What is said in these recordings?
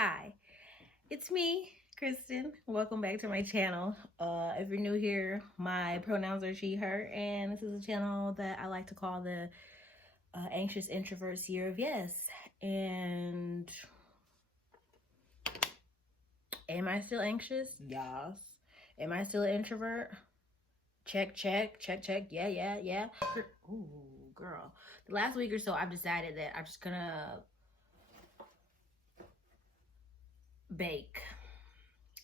Hi, it's me, Kristin. Welcome back to my channel. If you're new here, my pronouns are she, her, and this is a channel that I like to call the Anxious Introverts Year of Yes. And am I still anxious? Yes. Am I still an introvert? Check, check, check, check. Yeah. Ooh, girl. The last week or so, I've decided that I'm just gonna bake.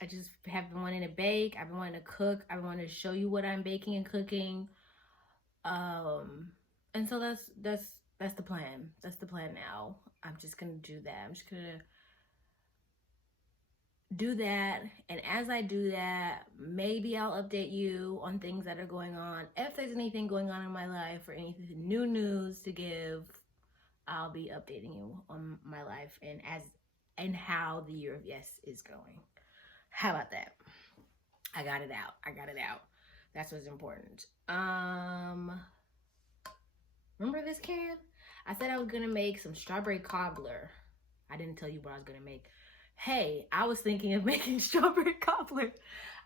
I just have been wanting to bake. I've been wanting to cook. I've been wanting to show you what I'm baking and cooking. And so that's the plan. That's the plan now. I'm just gonna do that. I'm just gonna do that. And as I do that, maybe I'll update you on things that are going on. If there's anything going on in my life or anything new news to give, I'll be updating you on my life and how the year of yes is going. How about that? I got it out. That's what's important. Remember this can? I said I was gonna make some strawberry cobbler. I didn't tell you what I was gonna make. Hey, I was thinking of making strawberry cobbler.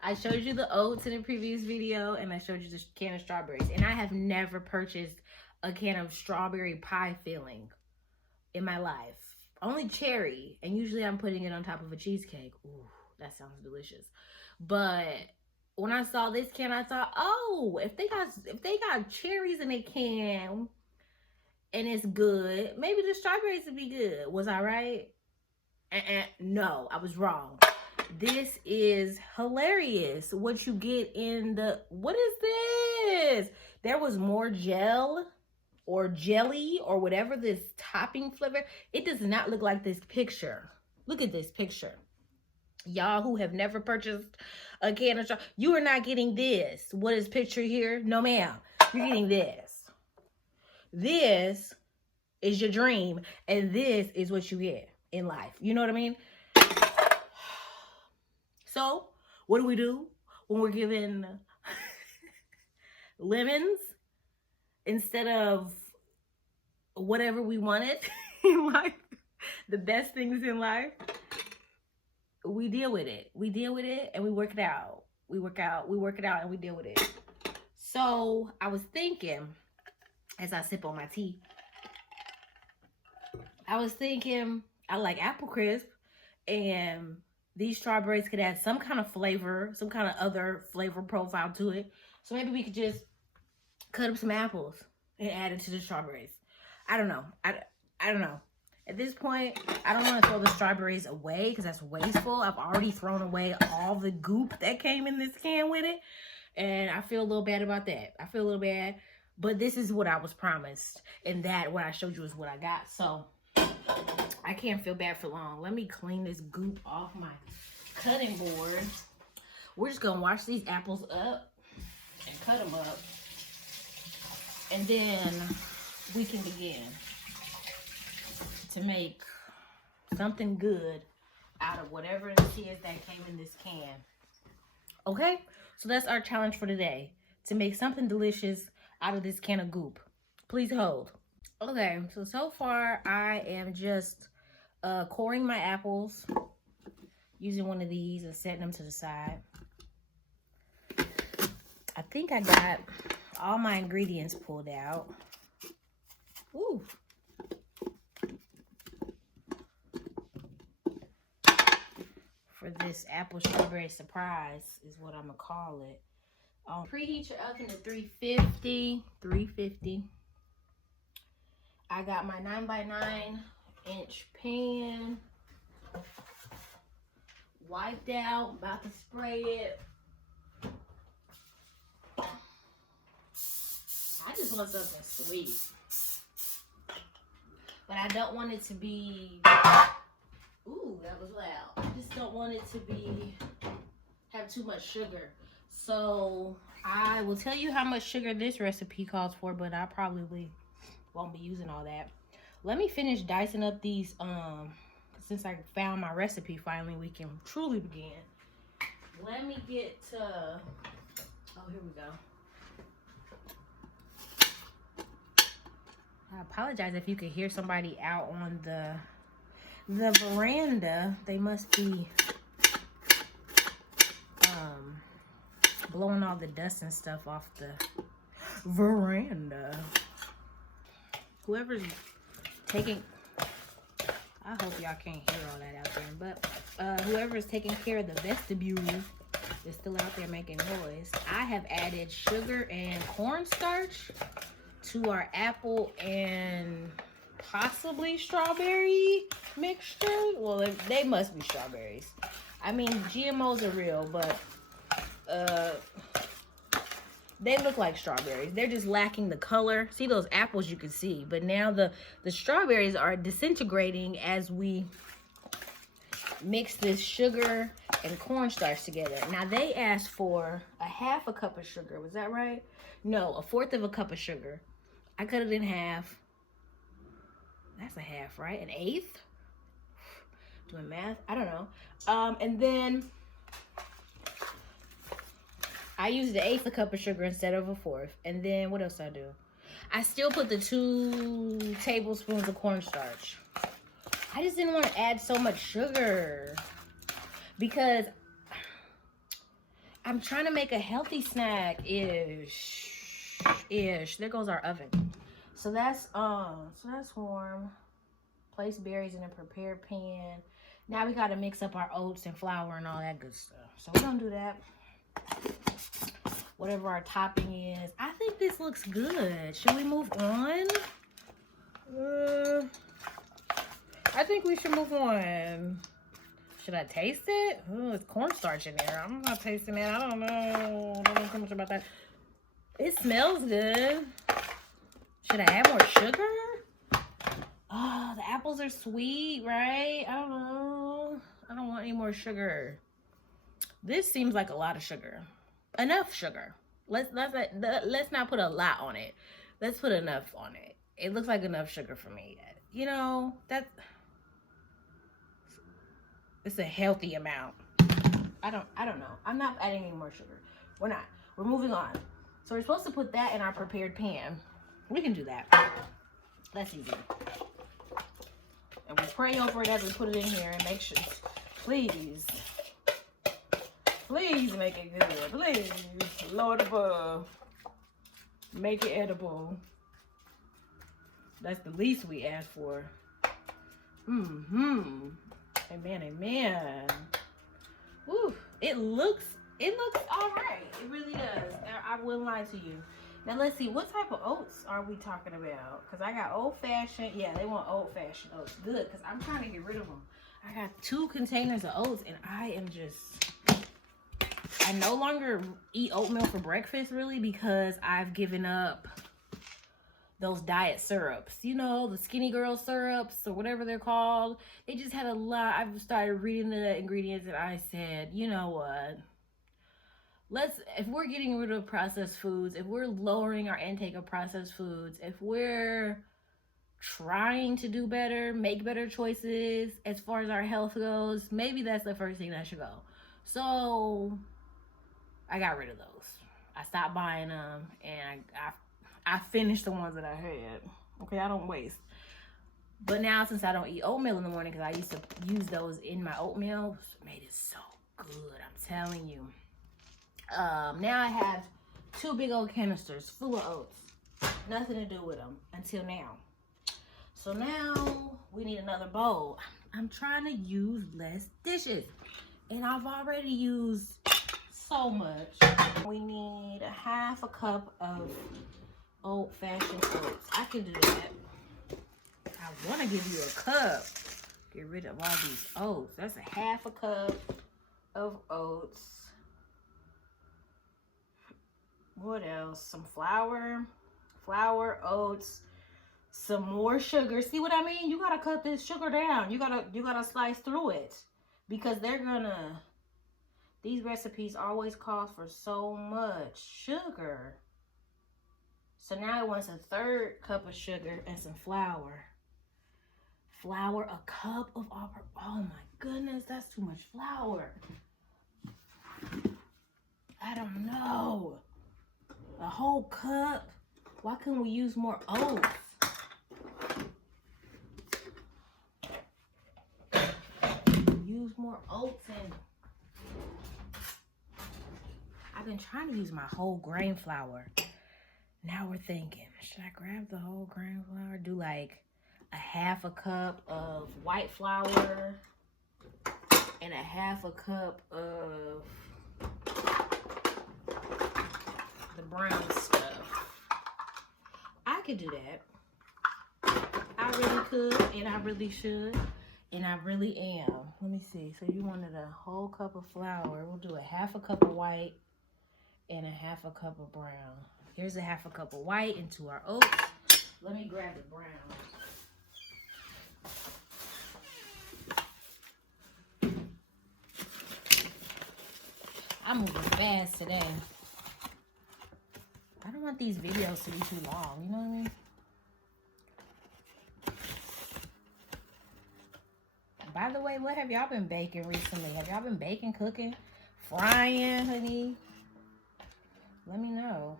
I showed you the oats in a previous video, and I showed you the can of strawberries. And I have never purchased a can of strawberry pie filling in my life. Only cherry, and usually I'm putting it on top of a cheesecake. Ooh, that sounds delicious. But when I saw this can, I thought, oh, if they got cherries in a can and it's good, maybe the strawberries would be good. Was I right? No, I was wrong. This is hilarious. What you get in the, what is this? There was more gel or jelly or whatever this topping flavor. It does not look like this picture. Look at this picture. Y'all who have never purchased a can of strawberries, you are not getting this. What is pictured here? No, ma'am. You're getting this. This is your dream, and this is what you get in life. You know what I mean? So, what do we do when we're given lemons instead of whatever we wanted in life? The best things in life. We deal with it. We deal with it and we work it out. We work it out and we deal with it. So I was thinking, as I sip on my tea, I was thinking I like apple crisp, and these strawberries could add some kind of flavor, some kind of other flavor profile to it. So maybe we could just cut up some apples and add it to the strawberries. I don't know. I don't know. At this point, I don't want to throw the strawberries away because that's wasteful. I've already thrown away all the goop that came in this can with it. And I feel a little bad about that. I feel a little bad. But this is what I was promised. And that, what I showed you, is what I got. So, I can't feel bad for long. Let me clean this goop off my cutting board. We're just going to wash these apples up and cut them up. And then we can begin to make something good out of whatever this is that came in this can. Okay? So that's our challenge for today. To make something delicious out of this can of goop. Please hold. Okay, so far I am just coring my apples using one of these and setting them to the side. I think I got all my ingredients pulled out. Ooh. For this apple strawberry surprise is what I'm gonna call it. Preheat your oven to 350. I got my 9x9 inch pan wiped out, about to spray it. I just want something sweet, but I don't want it to be, ooh, that was loud. I just don't want it to have too much sugar. So I will tell you how much sugar this recipe calls for, but I probably won't be using all that. Let me finish dicing up these, since I found my recipe finally, we can truly begin. Let me get to, oh, here we go. I apologize if you could hear somebody out on the the veranda, they must be blowing all the dust and stuff off the veranda. Whoever's taking, I hope y'all can't hear all that out there, but whoever's taking care of the vestibule is still out there making noise. I have added sugar and cornstarch to our apple and possibly strawberry mixture. Well, they must be strawberries. I mean, GMOs are real, but they look like strawberries. They're just lacking the color. See those apples you can see, but now the strawberries are disintegrating as we mix this sugar and cornstarch together. Now they asked for a half a cup of sugar. Was that right? No, a fourth of a cup of sugar. I cut it in half. That's a half, right? An eighth? Doing math? I don't know. And then I used the eighth a cup of sugar instead of a fourth. And then what else I do? I still put the 2 tablespoons of cornstarch. I just didn't want to add so much sugar because I'm trying to make a healthy snack. Ish. There goes our oven. So that's warm. Place berries in a prepared pan. Now we gotta mix up our oats and flour and all that good stuff. So we're gonna do that. Whatever our topping is. I think this looks good. Should we move on? I think we should move on. Should I taste it? Oh, it's cornstarch in there. I'm not tasting it. I don't know. I don't know too much about that. It smells good. Should I add more sugar? Oh, the apples are sweet, right? I don't know. I don't want any more sugar. This seems like a lot of sugar. Enough sugar. Let's not put a lot on it. Let's put enough on it. It looks like enough sugar for me. You know, it's a healthy amount. I don't know. I'm not adding any more sugar. We're not. We're moving on. So we're supposed to put that in our prepared pan. We can do that. That's easy. And we pray over it as we put it in here and make sure, please make it good. Please, Lord above, make it edible. That's the least we ask for. Amen, amen. Woo, it looks all right. It really does. I wouldn't lie to you. Now let's see, what type of oats are we talking about? Because I got old-fashioned. Yeah, they want old-fashioned oats. Good, because I'm trying to get rid of them. I got 2 containers of oats, and I no longer eat oatmeal for breakfast, really, because I've given up those diet syrups. You know, the skinny girl syrups or whatever they're called. They just had a lot. I've started reading the ingredients, and I said, you know what? If we're getting rid of processed foods, if we're lowering our intake of processed foods, if we're trying to do better, make better choices as far as our health goes, maybe that's the first thing that should go. So I got rid of those. I stopped buying them, and I finished the ones that I had. Okay, I don't waste. But now, since I don't eat oatmeal in the morning, because I used to use those in my oatmeal, it made it so good, I'm telling you. Now I have 2 big old canisters full of oats. Nothing to do with them until now. So now we need another bowl. I'm trying to use less dishes, and I've already used so much. We need a half a cup of old-fashioned oats. I can do that. I want to give you a cup. Get rid of all these oats. That's a half a cup of oats. What else? Some flour, oats, some more sugar. See what I mean? You gotta cut this sugar down. You gotta slice through it, because these recipes always call for so much sugar. So now it wants a 1/3 cup of sugar and some flour. Flour, a cup of oh my goodness, that's too much flour. I don't know. A whole cup? Why couldn't we use more oats? more oats and I've been trying to use my whole grain flour. Now we're thinking, should I grab the whole grain flour? Do like a half a cup of white flour and a half a cup of the brown stuff. I could do that. I really could, and I really should, and I really am. Let me see. So you wanted a whole cup of flour. We'll do a half a cup of white and a half a cup of brown. Here's a half a cup of white into our oats. Let me grab the brown. I'm moving fast today. I don't want these videos to be too long, you know what I mean? By the way, what have y'all been baking recently? Have y'all been baking, cooking, frying, honey? Let me know.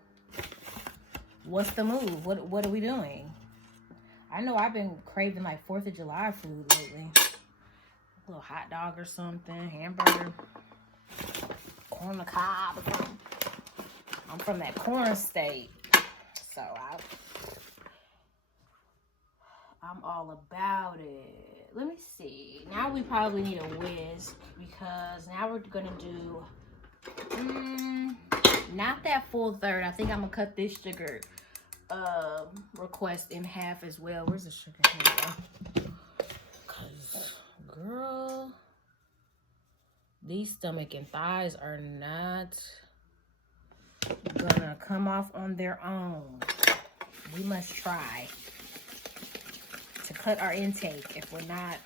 What's the move? What are we doing? I know I've been craving like 4th of July food lately. A little hot dog or something, hamburger, corn on the cob or something. I'm from that corn state, so I'm all about it. Let me see. Now we probably need a whiz because now we're gonna do not that full third. I think I'm gonna cut this sugar request in half as well. Where's the sugar? Here? Cause girl, these stomach and thighs are not gonna come off on their own. We must try to cut our intake if we're not,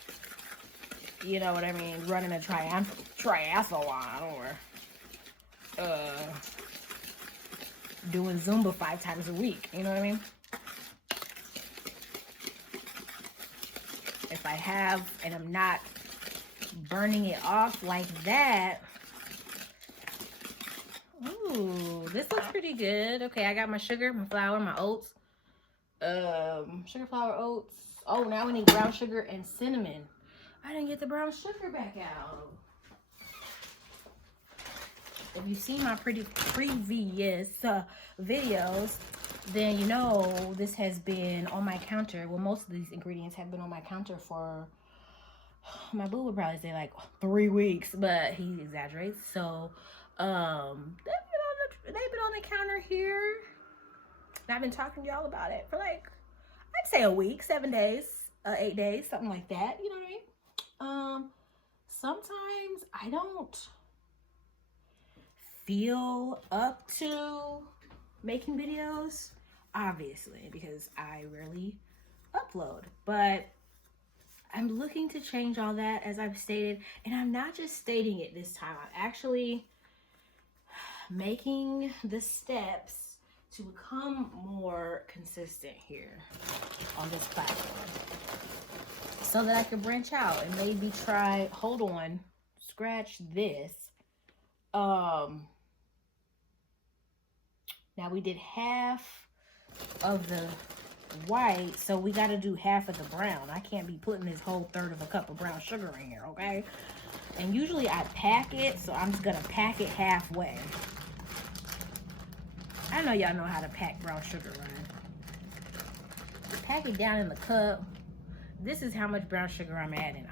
you know what I mean, running a triathlon or doing Zumba 5 times a week, you know what I mean? If I have and I'm not burning it off like that. Ooh, this looks pretty good. Okay, I got my sugar, my flour, my oats. Sugar, flour, oats. Oh, now we need brown sugar and cinnamon. I didn't get the brown sugar back out. If you've seen my previous videos, then you know this has been on my counter. Well, most of these ingredients have been on my counter for, my boo would probably say like 3 weeks, but he exaggerates. So, they've been on the counter here. And I've been talking to y'all about it for like, I'd say a week, 7 days, 8 days, something like that. You know what I mean? Sometimes I don't feel up to making videos, obviously, because I rarely upload, but I'm looking to change all that, as I've stated, and I'm not just stating it this time. I'm actually making the steps to become more consistent here on this platform so that I can branch out and maybe try, hold on, scratch this. Now we did half of the white, so we got to do half of the brown. I can't be putting this whole third of a cup of brown sugar in here, okay? And usually I pack it, so I'm just going to pack it halfway. I know y'all know how to pack brown sugar, right? Pack it down in the cup. This is how much brown sugar I'm adding.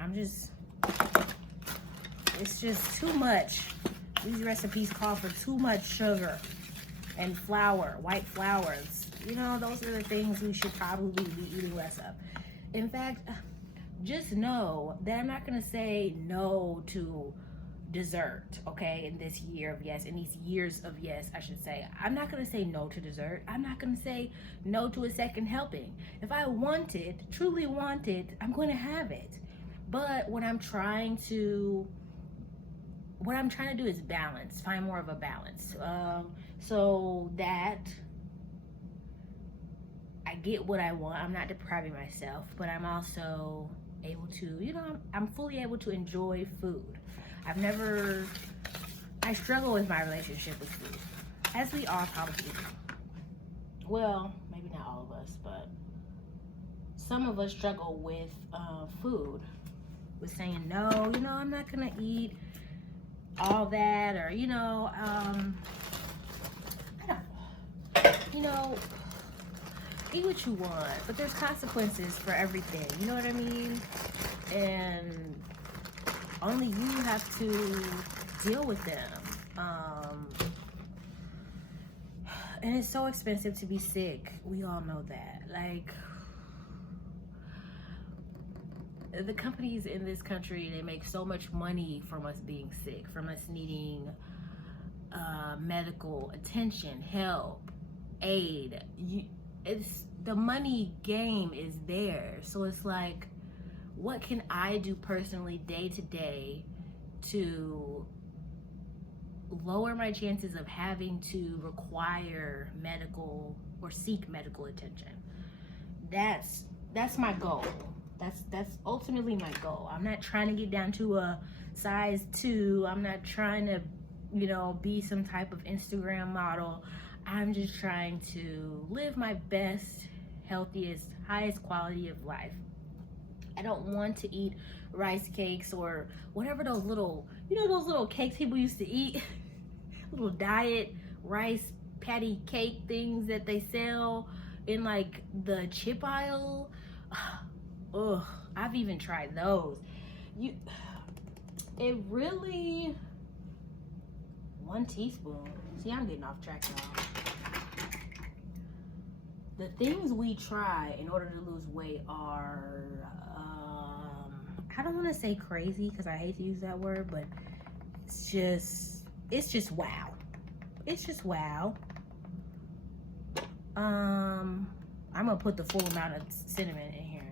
It's just too much. These recipes call for too much sugar and flour, white flours. You know, those are the things we should probably be eating less of. In fact, just know that I'm not going to say no to dessert, okay, in this year of yes, in these years of yes, I should say. I'm not going to say no to dessert. I'm not going to say no to a second helping. If I want it, truly want it, I'm going to have it. But what I'm trying to do is balance, find more of a balance, so that I get what I want. I'm not depriving myself, but I'm also able to, you know, I'm fully able to enjoy food. I struggle with my relationship with food, as we all probably do. Well, maybe not all of us, but some of us struggle with food. was saying, no, you know, I'm not gonna eat all that, or, you know, you know, eat what you want, but there's consequences for everything, you know what I mean? And only you have to deal with them. And it's so expensive to be sick. We all know that. Like, the companies in this country, they make so much money from us being sick, from us needing medical attention, help, aid. It's the money game is there. So it's like, what can I do personally day to day to lower my chances of having to require medical or seek medical attention? That's my goal. That's ultimately my goal. I'm not trying to get down to a size 2. I'm not trying to, you know, be some type of Instagram model. I'm just trying to live my best, healthiest, highest quality of life. I don't want to eat rice cakes or whatever those little, you know, those little cakes people used to eat, little diet rice patty cake things that they sell in like the chip aisle. Ugh, I've even tried those. It really, 1 teaspoon. See, I'm getting off track now. The things we try in order to lose weight are, I don't want to say crazy because I hate to use that word, but it's just wow. It's just wow. I'm gonna put the full amount of cinnamon in here.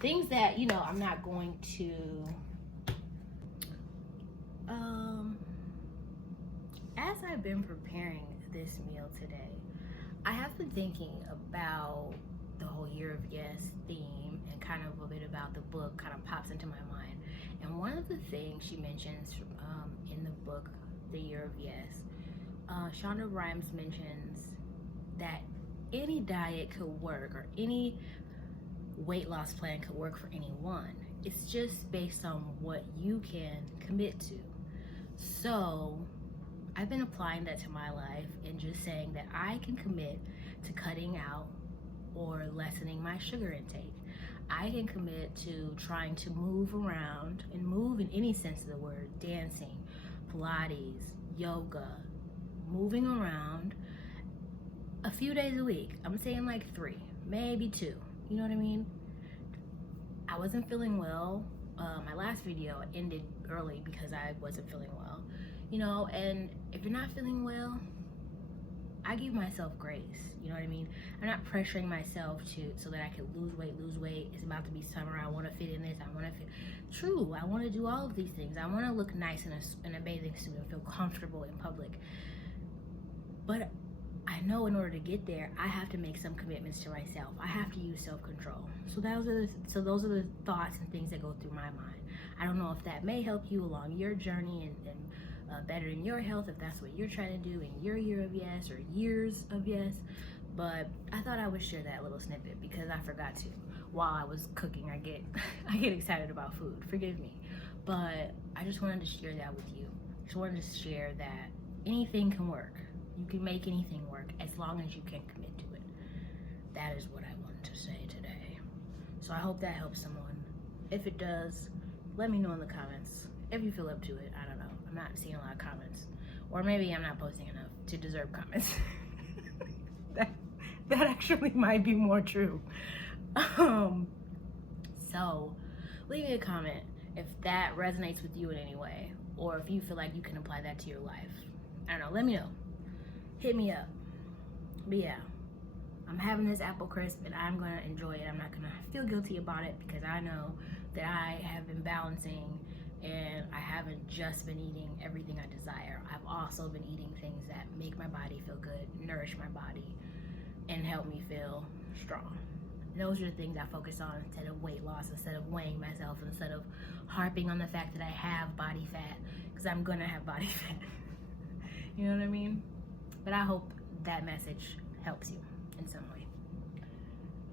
Things that, you know, I'm not going to, as I've been preparing this meal today, I have been thinking about the whole Year of Yes theme, and kind of a bit about the book kind of pops into my mind. And one of the things she mentions in the book, The Year of Yes, Shonda Rhimes mentions that any diet could work, or any weight loss plan could work for anyone. It's just based on what you can commit to. So I've been applying that to my life and just saying that I can commit to cutting out or lessening my sugar intake. I can commit to trying to move around, and move in any sense of the word, dancing, Pilates, yoga, moving around a few days a week. I'm saying like 3, maybe 2. You know what I mean? I wasn't feeling well. My last video ended early because I wasn't feeling well. You know, and if you're not feeling well, I give myself grace. You know what I mean? I'm not pressuring myself so that I can lose weight. It's about to be summer. I want to fit in this. I want to fit. True, I want to do all of these things. I want to look nice in a bathing suit and feel comfortable in public. But I know in order to get there, I have to make some commitments to myself. I have to use self-control. So those are the thoughts and things that go through my mind. I don't know if that may help you along your journey and bettering your health, if that's what you're trying to do in your Year of Yes or Years of Yes. But I thought I would share that little snippet because I forgot to. While I was cooking, I get excited about food. Forgive me. But I just wanted to share that with you. Just wanted to share that anything can work. You can make anything work as long as you can commit to it. That is what I wanted to say today. So I hope that helps someone. If it does, let me know in the comments. If you feel up to it, I don't know. I'm not seeing a lot of comments. Or maybe I'm not posting enough to deserve comments. that actually might be more true. So leave me a comment if that resonates with you in any way, or if you feel like you can apply that to your life. I don't know, let me know. Hit me up. But yeah, I'm having this apple crisp and I'm gonna enjoy it. I'm not gonna feel guilty about it because I know that I have been balancing, and I haven't just been eating everything I desire. I've also been eating things that make my body feel good, nourish my body, and help me feel strong. Those are the things I focus on instead of weight loss, instead of weighing myself, instead of harping on the fact that I have body fat, because I'm gonna have body fat. You know what I mean? But I hope that message helps you in some way.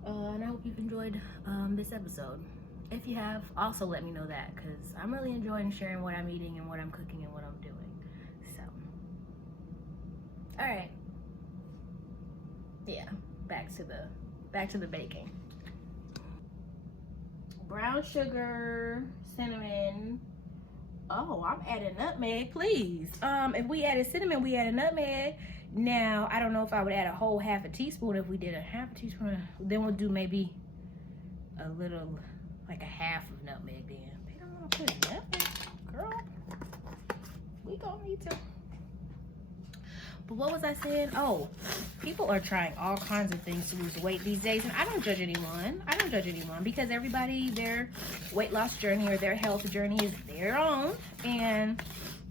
And I hope you've enjoyed this episode. If you have, also let me know that, because I'm really enjoying sharing what I'm eating and what I'm cooking and what I'm doing. So, all right, yeah, back to the baking. Brown sugar, cinnamon. Oh, I'm adding nutmeg, please. If we added cinnamon, we added nutmeg. Now, I don't know if I would add a whole half a teaspoon. If we did a half a teaspoon, then we'll do maybe a little, like a half of nutmeg then. They don't want to put nutmeg, girl. We gonna need to. But what was I saying? Oh, people are trying all kinds of things to lose weight these days, and I don't judge anyone. I don't judge anyone, because everybody, their weight loss journey or their health journey is their own, and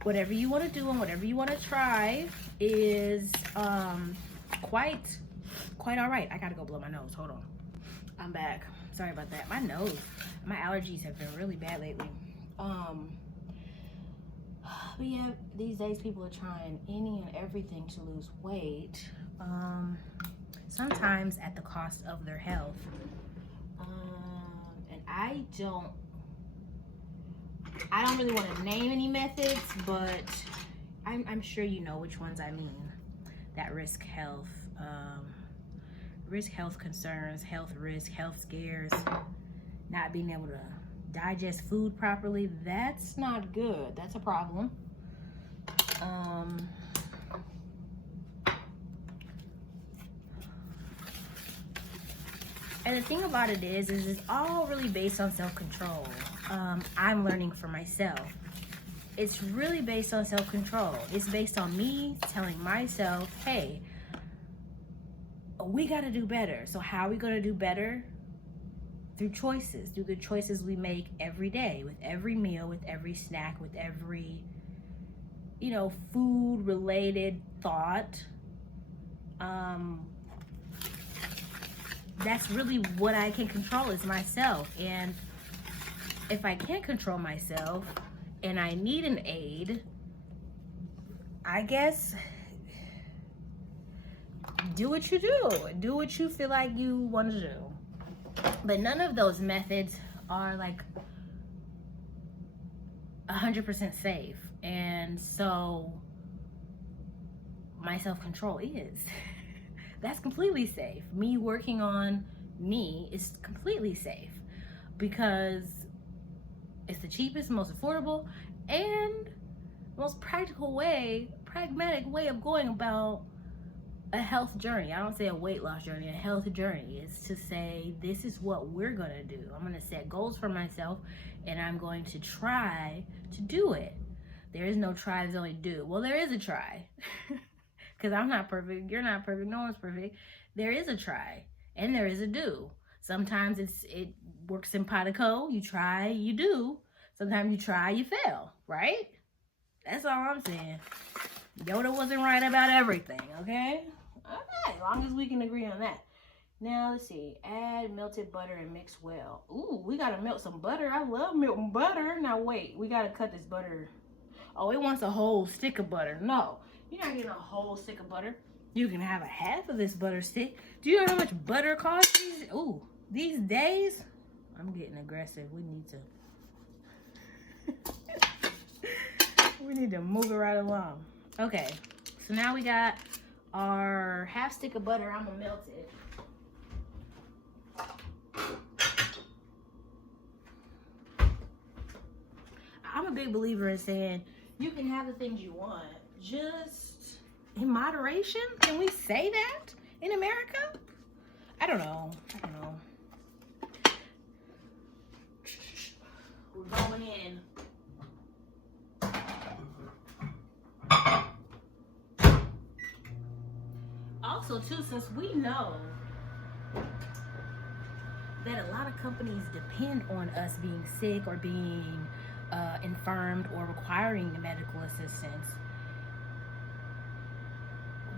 whatever you want to do and whatever you want to try is quite all right. I gotta go blow my nose. Hold on. I'm back. Sorry about that. My nose, my allergies have been really bad lately. But yeah, these days people are trying any and everything to lose weight, sometimes at the cost of their health. And I don't really want to name any methods, but I'm sure you know which ones I mean. That risk health concerns, health risk, health scares, not being able to digest food properly. That's not good. That's a problem. And the thing about it is it's all really based on self-control. I'm learning for myself. It's really based on self-control. It's based on me telling myself, hey, we got to do better. So how are we going to do better? Through choices, through the choices we make every day, with every meal, with every snack, with every, food related thought. That's really what I can control, is myself. And if I can't control myself and I need an aid, I guess do what you do. Do what you feel like you want to do. But none of those methods are like 100% safe. And so my self-control is. That's completely safe. Me working on me is completely safe, because it's the cheapest, most affordable, and most pragmatic way of going about a health journey. I don't say a weight loss journey, a health journey is to say, this is what we're gonna do. I'm gonna set goals for myself, and I'm going to try to do it. There is no try, there's only do. Well, there is a try. Because I'm not perfect, you're not perfect, no one's perfect. There is a try, and there is a do. Sometimes it works in pot of cold. You try, you do. Sometimes you try, you fail, right? That's all I'm saying. Yoda wasn't right about everything, okay? Okay, as long as we can agree on that. Now, let's see. Add melted butter and mix well. Ooh, we gotta melt some butter. I love melting butter. Now, wait. We gotta cut this butter. Oh, it wants a whole stick of butter. No, you're not getting a whole stick of butter. You can have a half of this butter stick. Do you know how much butter costs these days? I'm getting aggressive. We need to move it right along. Okay, so now we got our half stick of butter. I'm gonna melt it. I'm a big believer in saying you can have the things you want, just in moderation. Can we say that in America? I don't know. We're going in. Also, too, since we know that a lot of companies depend on us being sick or being infirmed or requiring medical assistance,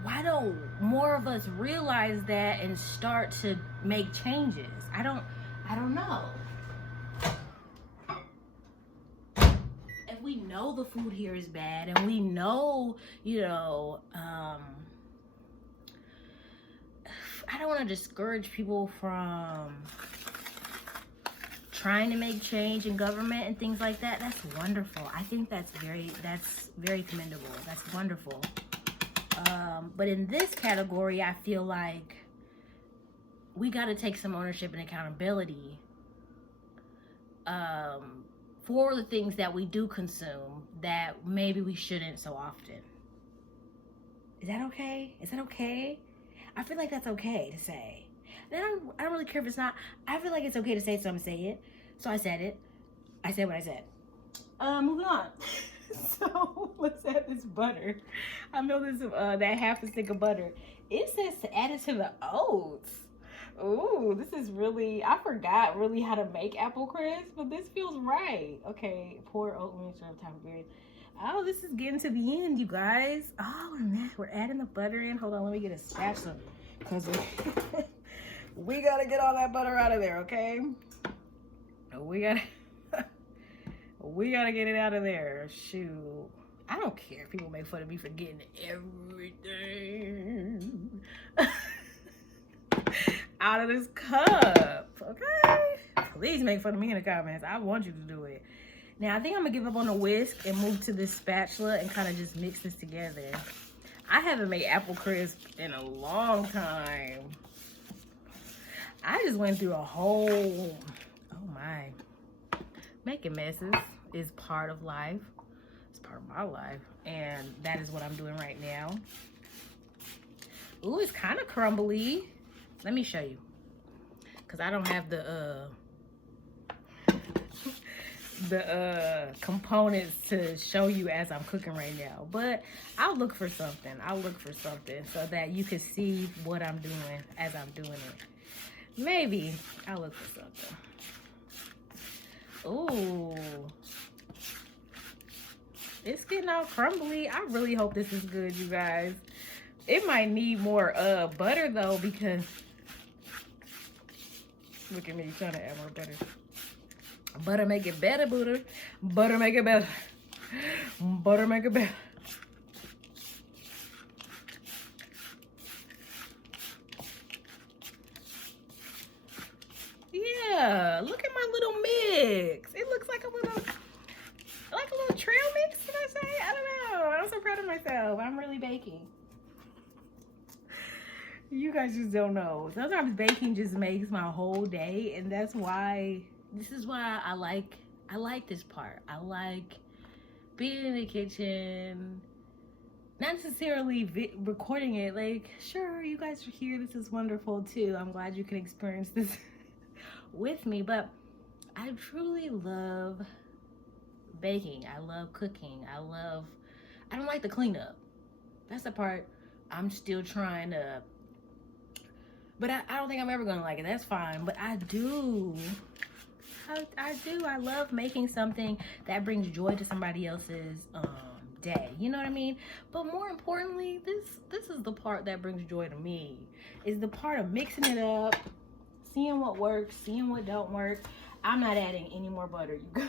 why don't more of us realize that and start to make changes? I don't know. If we know the food here is bad, and we know, I don't want to discourage people from trying to make change in government and things like that, that's wonderful. I think that's very commendable. That's wonderful. But in this category, I feel like we got to take some ownership and accountability for the things that we do consume that maybe we shouldn't so often. Is that okay? Is that okay? I feel like that's okay to say. And I don't really care if it's not. I feel like it's okay to say it, so I'm gonna say it. So I said it. I said what I said. Moving on. So let's add this butter. I know this that half a stick of butter. It says to add it to the oats. Ooh, this is really, I forgot really how to make apple crisp, but this feels right. Okay, pour oat mixture of time period. Oh, this is getting to the end, you guys. Oh, and we're adding the butter in. Hold on, let me get a spatula, because we gotta get all that butter out of there, okay? We gotta get it out of there. Shoot. I don't care if people make fun of me for getting everything out of this cup, okay? Please make fun of me in the comments. I want you to do it. Now, I think I'm gonna give up on the whisk and move to this spatula and kind of just mix this together. I haven't made apple crisp in a long time. I just went through a whole, oh my. Making messes is part of life. It's part of my life. And that is what I'm doing right now. Ooh, it's kind of crumbly. Let me show you. Because I don't have the components to show you as I'm cooking right now. But I'll look for something. I'll look for something so that you can see what I'm doing as I'm doing it. Maybe I'll look for something. Ooh. It's getting all crumbly. I really hope this is good, you guys. It might need more butter though, because look at me trying to add more butter. Butter make it better, butter. Butter make it better. Butter make it better. Yeah, look at my little mix. It looks like a little trail mix, did I say? I don't know. I'm so proud of myself. I'm really baking. You guys just don't know. Sometimes baking just makes my whole day, and that's why, this is why I like this part. I like being in the kitchen, not necessarily recording it. Like, sure, you guys are here. This is wonderful too. I'm glad you can experience this with me, but I truly love baking. I love cooking. I don't like the cleanup. That's the part I'm still trying to, but I don't think I'm ever gonna like it. That's fine, but I do. I love making something that brings joy to somebody else's day. You know what I mean? But more importantly, this is the part that brings joy to me. Is the part of mixing it up, seeing what works, seeing what don't work. I'm not adding any more butter, you guys.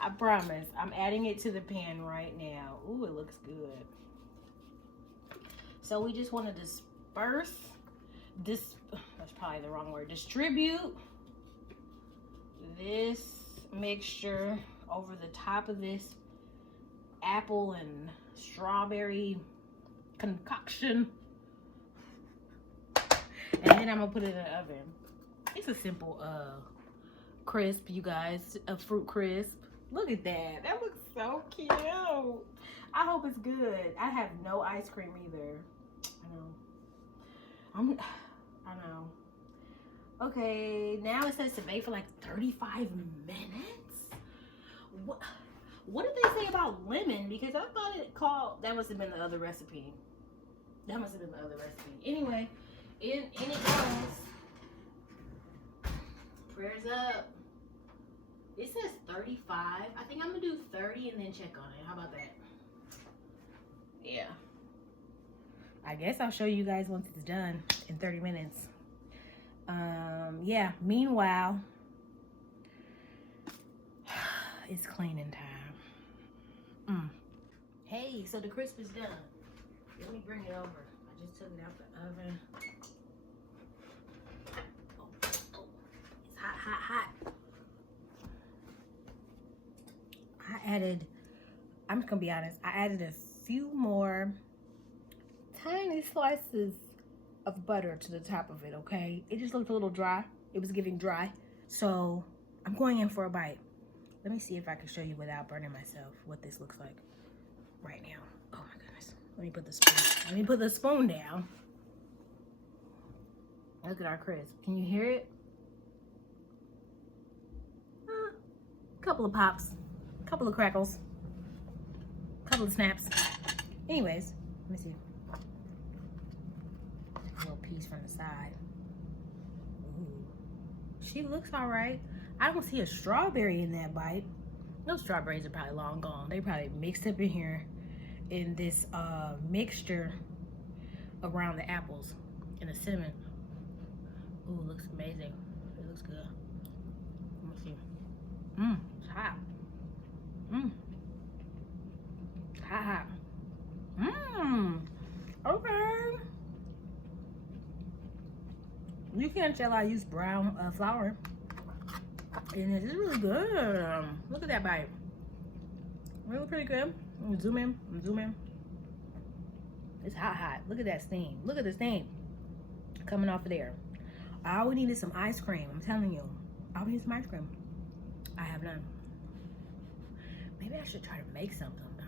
I promise. I'm adding it to the pan right now. Ooh, it looks good. So we just want to disperse this, that's probably the wrong word, distribute this mixture over the top of this apple and strawberry concoction. And then I'm gonna put it in the oven. It's a simple crisp, you guys, a fruit crisp. Look at that. That looks so cute. I hope it's good. I have no ice cream either. I know. Okay, now it says to bake for like 35 minutes. What did they say about lemon? Because I thought it called, that must have been the other recipe. Anyway, in it goes. Prayers up. It says 35. I think I'm gonna do 30 and then check on it. How about that? Yeah. I guess I'll show you guys once it's done in 30 minutes. Yeah, meanwhile, it's cleaning time. Hey, so the crisp is done. Let me bring it over. I just took it out the oven. Oh, it's Hot, hot, hot. I'm just gonna be honest, I added a few more tiny slices of butter to the top of it, okay? It just looked a little dry. It was getting dry. So I'm going in for a bite. Let me see if I can show you without burning myself what this looks like right now. Oh my goodness. Let me put the spoon. Let me put the spoon down. Look at our crisp. Can you hear it? Couple of pops, couple of crackles, couple of snaps. Anyways, let me see. A little piece from the side. Ooh. She looks all right. I don't see a strawberry in that bite. Those strawberries are probably long gone. They probably mixed up in here in this mixture around the apples and the cinnamon. Ooh, looks amazing. It looks good. Let me see. It's hot. Hot, hot. Okay. You can't tell I use brown flour. And it is really good. Look at that bite. Really pretty good. Zoom in. It's hot, hot. Look at that steam. Look at the steam coming off of there. All we need is some ice cream. I'm telling you. All we need is some ice cream. I have none. Maybe I should try to make some sometime.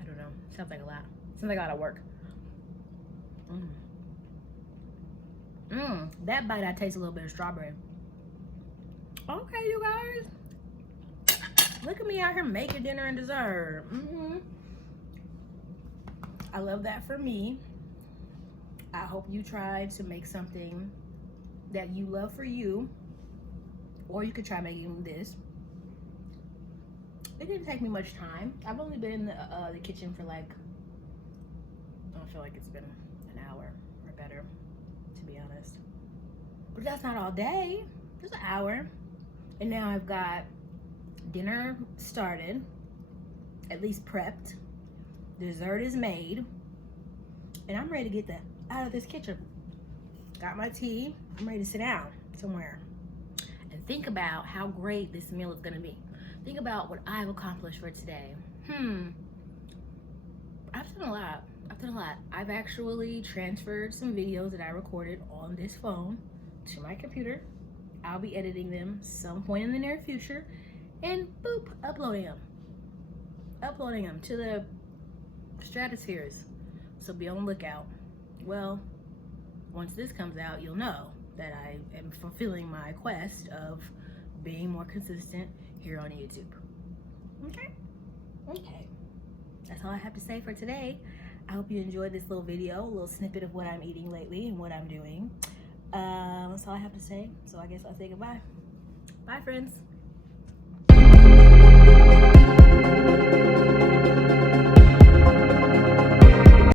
I don't know. Sounds like a lot. Sounds like a lot of work. That bite I taste a little bit of strawberry. Okay, you guys. Look at me out here making dinner and dessert. I love that for me. I hope you try to make something that you love for you. Or you could try making this. It didn't take me much time. I've only been in the kitchen for like, I don't feel like it's been an hour or better, to be honest. But that's not all day, just an hour. And now I've got dinner started, at least prepped. Dessert is made. And I'm ready to get out of this kitchen. Got my tea, I'm ready to sit down somewhere. And think about how great this meal is gonna be. Think about what I've accomplished for today. I've done a lot. I've actually transferred some videos that I recorded on this phone to my computer. I'll be editing them some point in the near future and boop, uploading them to the stratospheres. So be on the lookout. Well, once this comes out, you'll know that I am fulfilling my quest of being more consistent here on YouTube. Okay. That's all I have to say for today. I hope you enjoyed this little video, a little snippet of what I'm eating lately and what I'm doing. That's all I have to say. So I guess I'll say goodbye. Bye, friends.